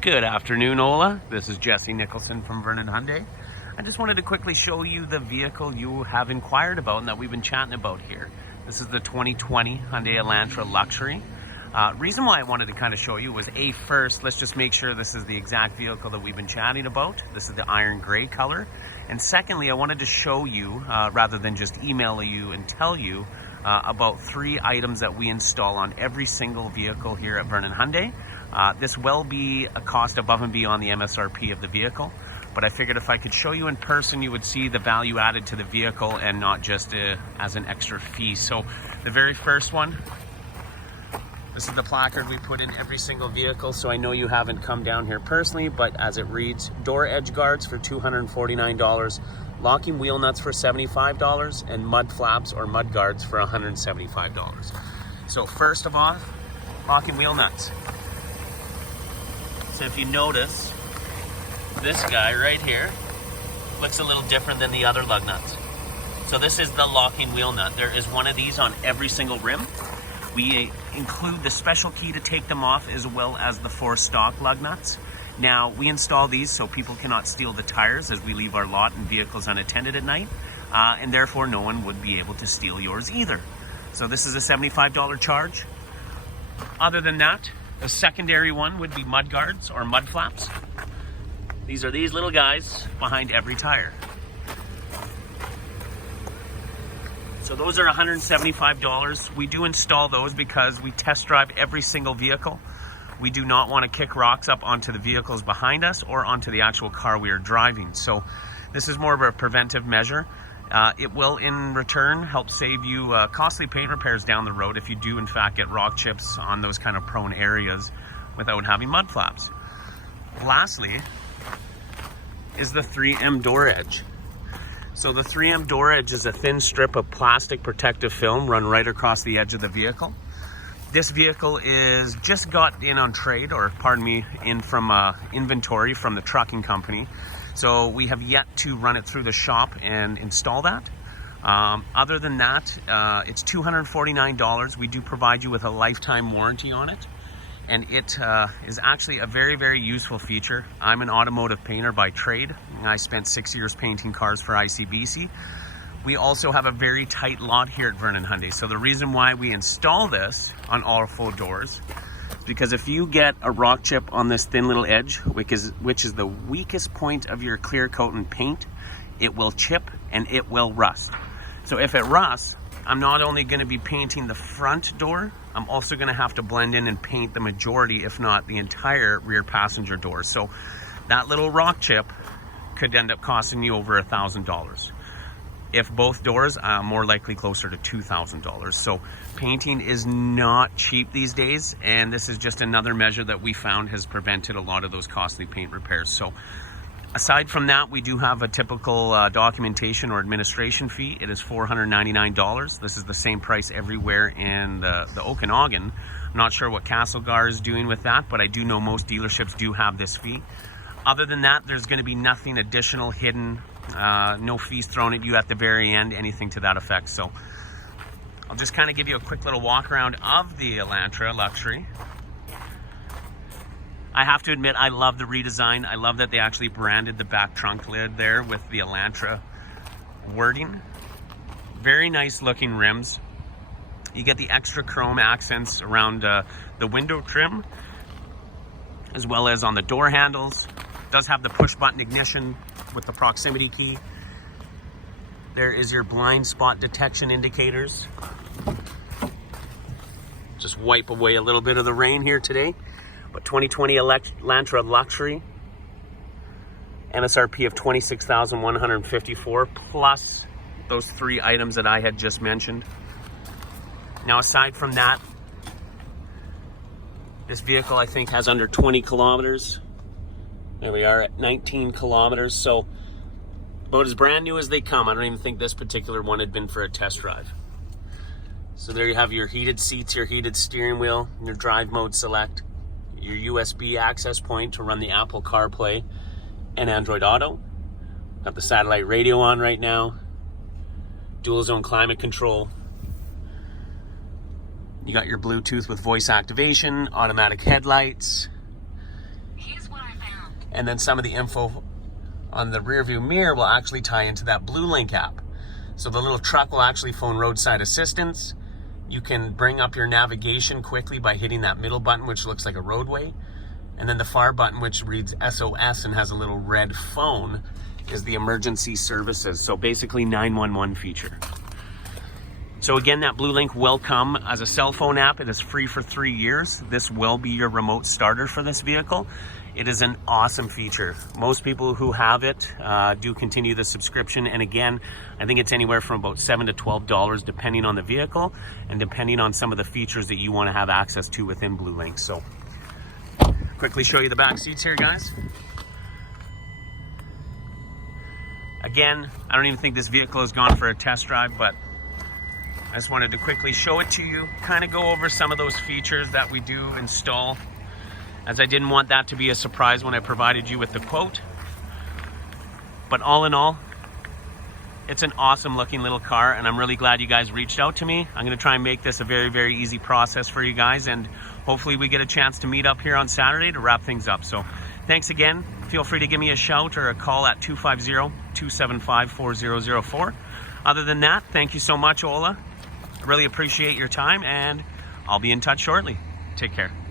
Good afternoon, Ola. This is Jesse Nicholson from Vernon Hyundai. I just wanted to quickly show you the vehicle you have inquired about and that we've been chatting about here. This is the 2020 Hyundai Elantra Luxury. Reason why I wanted to kind of show you was first, let's just make sure this is the exact vehicle that we've been chatting about. This is the iron gray color. And secondly, I wanted to show you, rather than just email you and tell you, about 3 items that we install on every single vehicle here at Vernon Hyundai. This will be a cost above and beyond the MSRP of the vehicle, but I figured if I could show you in person, you would see the value added to the vehicle and not just as an extra fee. So the very first one, this is the placard we put in every single vehicle, so I know you haven't come down here personally, but as it reads, door edge guards for $249, locking wheel nuts for $75, and mud flaps or mud guards for $175. So first of all, locking wheel nuts. So if you notice, this guy right here looks a little different than the other lug nuts. So this is the locking wheel nut. There is one of these on every single rim. We include the special key to take them off as well as the 4 stock lug nuts. Now, we install these so people cannot steal the tires as we leave our lot and vehicles unattended at night, and therefore no one would be able to steal yours either. So this is a $75 charge. Other than that, the secondary one would be mud guards or mud flaps. These are these little guys behind every tire. So those are $175. We do install those because we test drive every single vehicle. We do not want to kick rocks up onto the vehicles behind us or onto the actual car we are driving. So this is more of a preventive measure. It will, in return, help save you costly paint repairs down the road if you do, in fact, get rock chips on those kind of prone areas without having mud flaps. Lastly is the 3M door edge. So the 3M door edge is a thin strip of plastic protective film run right across the edge of the vehicle. This vehicle is just got in on trade, or pardon me, in from inventory from the trucking company. So we have yet to run it through the shop and install that. Other than that, it's $249. We do provide you with a lifetime warranty on it. And it is actually a very, very useful feature. I'm an automotive painter by trade. I spent 6 years painting cars for ICBC. We also have a very tight lot here at Vernon Hyundai. So the reason why we install this on all 4 doors is because if you get a rock chip on this thin little edge, which is the weakest point of your clear coat and paint, it will chip and it will rust. So if it rusts, I'm not only going to be painting the front door, I'm also going to have to blend in and paint the majority, if not the entire rear passenger door. So that little rock chip could end up costing you over $1,000. If both doors, more likely closer to $2,000. So painting is not cheap these days, and this is just another measure that we found has prevented a lot of those costly paint repairs. So aside from that, we do have a typical documentation or administration fee. It is $499. This is the same price everywhere in the Okanagan. I'm not sure what Castlegar is doing with that, but I do know most dealerships do have this fee. Other than that, there's going to be nothing additional hidden. No fees thrown at you at the very end, anything to that effect. So I'll just kind of give you a quick little walk around of the Elantra Luxury. I have to admit, I love the redesign. I love that they actually branded the back trunk lid there with the Elantra wording. Very nice looking rims. You get the extra chrome accents around the window trim, as well as on the door handles. It does have the push button ignition with the proximity key. There is your blind spot detection indicators. Just wipe away a little bit of the rain here today. But 2020 Elantra Luxury, MSRP of $26,154 plus those 3 items that I had just mentioned. Now, aside from that, this vehicle I think has under 20 kilometers. There we are at 19 kilometers, so about as brand new as they come. I don't even think this particular one had been for a test drive. So there you have your heated seats, your heated steering wheel, your drive mode select, your USB access point to run the Apple CarPlay and Android Auto. Got the satellite radio on right now, dual zone climate control. You got your Bluetooth with voice activation, automatic headlights. And then some of the info on the rear view mirror will actually tie into that BlueLink app. So the little truck will actually phone roadside assistance. You can bring up your navigation quickly by hitting that middle button, which looks like a roadway. And then the far button, which reads SOS and has a little red phone, is the emergency services. So basically 911 feature. So again, that BlueLink will come as a cell phone app. It is free for 3 years. This will be your remote starter for this vehicle. It is an awesome feature. Most people who have it do continue the subscription. And again, I think it's anywhere from about $7 to $12 depending on the vehicle and depending on some of the features that you want to have access to within BlueLink. So quickly show you the back seats here, guys. Again, I don't even think this vehicle has gone for a test drive, but I just wanted to quickly show it to you, kind of go over some of those features that we do install, as I didn't want that to be a surprise when I provided you with the quote. But all in all, it's an awesome looking little car, and I'm really glad you guys reached out to me. I'm going to try and make this a very, very easy process for you guys, and hopefully we get a chance to meet up here on Saturday to wrap things up. So thanks again. Feel free to give me a shout or a call at 250-275-4004. Other than that, thank you so much, Ola. I really appreciate your time, and I'll be in touch shortly. Take care.